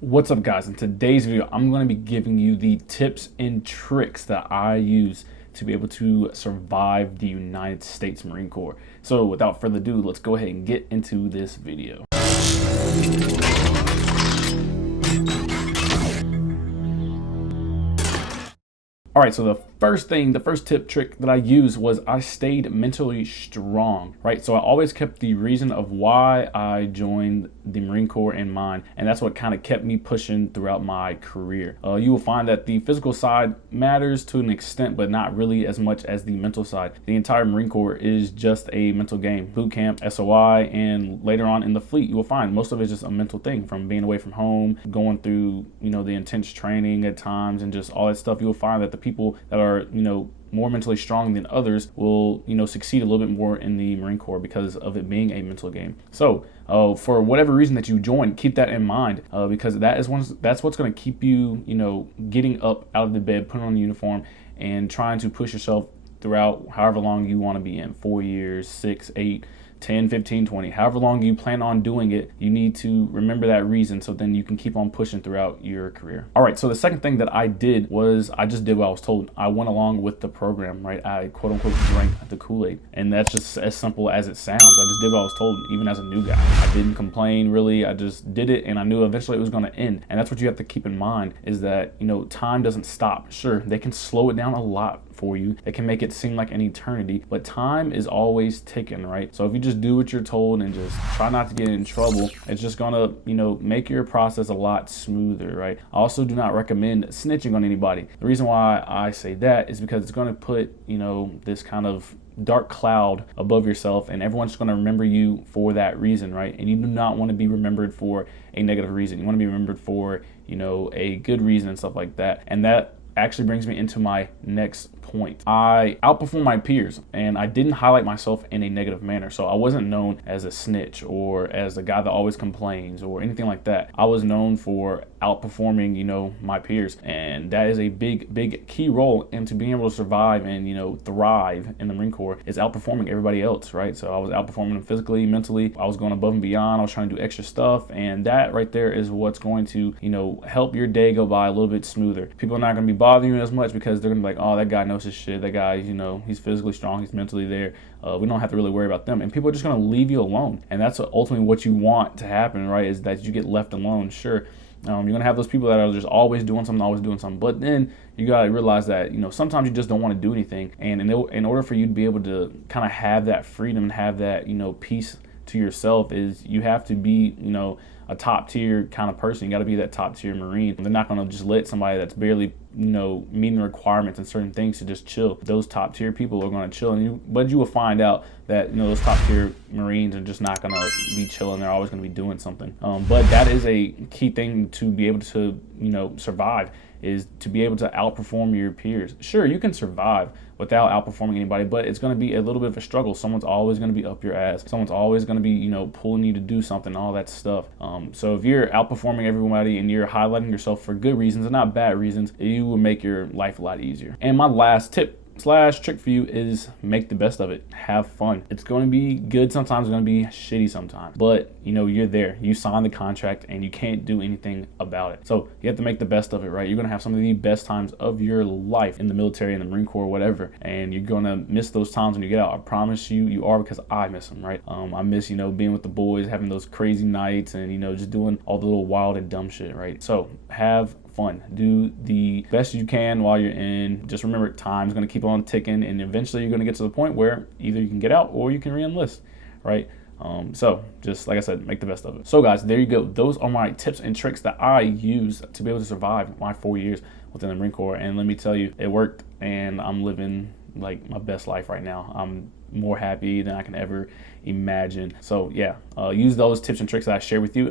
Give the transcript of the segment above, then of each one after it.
What's up, guys? In today's video, I'm going to be giving you the tips and tricks that I use to be able to survive the United States Marine Corps. So without further ado, let's go ahead and get into this video. All right, so the first tip trick that I used was I stayed mentally strong, right? So I always kept the reason of why I joined the Marine Corps in mind, and that's what kind of kept me pushing throughout my career. You will find that the physical side matters to an extent, but not really as much as the mental side. The entire Marine Corps is just a mental game. Boot camp, SOI, and later on in the fleet, you will find most of it is just a mental thing, from being away from home, going through, the intense training at times, and just all that stuff. You will find that the people that are, more mentally strong than others will, succeed a little bit more in the Marine Corps because of it being a mental game. So for whatever reason that you join, keep that in mind, because that's what's going to keep you, getting up out of the bed, putting on the uniform, and trying to push yourself throughout however long you want to be in, 4 years, 6, 8, 10, 15, 20, however long you plan on doing it. You need to remember that reason, so then you can keep on pushing throughout your career. All right, so the second thing that I did was I just did what I was told. I went along with the program, right? I quote unquote drank the Kool-Aid, and that's just as simple as it sounds. I just did what I was told, even as a new guy. I didn't complain really. I just did it, and I knew eventually it was going to end. And that's what you have to keep in mind, is that time doesn't stop. Sure, they can slow it down a lot for you. They can make it seem like an eternity, but time is always ticking, right? So if you just do what you're told and just try not to get in trouble, it's just gonna, make your process a lot smoother, right? I also do not recommend snitching on anybody. The reason why I say that is because it's gonna put, this kind of dark cloud above yourself, and everyone's just going to remember you for that reason, right? And you do not want to be remembered for a negative reason. You want to be remembered for, a good reason and stuff like that. And that actually brings me into my next point. I outperform my peers, and I didn't highlight myself in a negative manner. So I wasn't known as a snitch or as a guy that always complains or anything like that. I was known for outperforming, my peers, and that is a big key role into being able to survive and, thrive in the Marine Corps, is outperforming everybody else, right? So I was outperforming them physically, mentally. I was going above and beyond. I was trying to do extra stuff, and that right there is what's going to, help your day go by a little bit smoother. People are not going to be bothering you as much because they're going to be like, oh, that guy knows his shit. That guy, he's physically strong. He's mentally there. We don't have to really worry about them. And people are just going to leave you alone. And that's ultimately what you want to happen, right? Is that you get left alone. Sure, you're going to have those people that are just always doing something. But then you got to realize that, sometimes you just don't want to do anything. And in order for you to be able to kind of have that freedom and have that, peace to yourself, is you have to be, a top tier kind of person. You got to be that top tier Marine. They're not going to just let somebody that's barely, meeting requirements and certain things to just chill. Those top tier people are going to chill, but you will find out that, those top tier Marines are just not going to be chilling. They're always going to be doing something. But that is a key thing to be able to, survive, is to be able to outperform your peers. Sure, you can survive without outperforming anybody, but it's going to be a little bit of a struggle. Someone's always going to be up your ass. Someone's always going to be, pulling you to do something, all that stuff. So if you're outperforming everybody and you're highlighting yourself for good reasons and not bad reasons, you will make your life a lot easier. And my last tip / trick for you is make the best of it. Have fun. It's going to be good sometimes, it's going to be shitty sometimes, but you're there. You signed the contract and you can't do anything about it. So you have to make the best of it, right? You're going to have some of the best times of your life in the military, in the Marine Corps, whatever, and you're going to miss those times when you get out. I promise you are, because I miss them, right? I miss, being with the boys, having those crazy nights, and, just doing all the little wild and dumb shit, right? So have fun. Do the best you can while you're in. Just remember, time's going to keep on ticking, and eventually you're going to get to the point where either you can get out or you can re-enlist, right? So just like I said, make the best of it. So guys, there you go. Those are my tips and tricks that I use to be able to survive my 4 years within the Marine Corps. And let me tell you, it worked, and I'm living like my best life right now. I'm more happy than I can ever imagine. So yeah, use those tips and tricks that I share with you.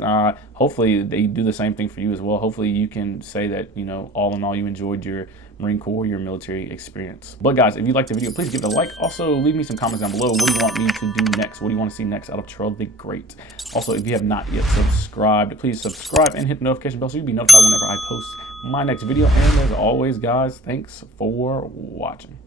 Hopefully they do the same thing for you as well. Hopefully you can say that, all in all, you enjoyed your Marine Corps, your military experience. But guys, if you liked the video, please give it a like. Also, leave me some comments down below. What do you want me to do next? What do you want to see next out of Terrell the Great? Also, if you have not yet subscribed, please subscribe and hit the notification bell so you'll be notified whenever I post my next video. And as always, guys, thanks for watching.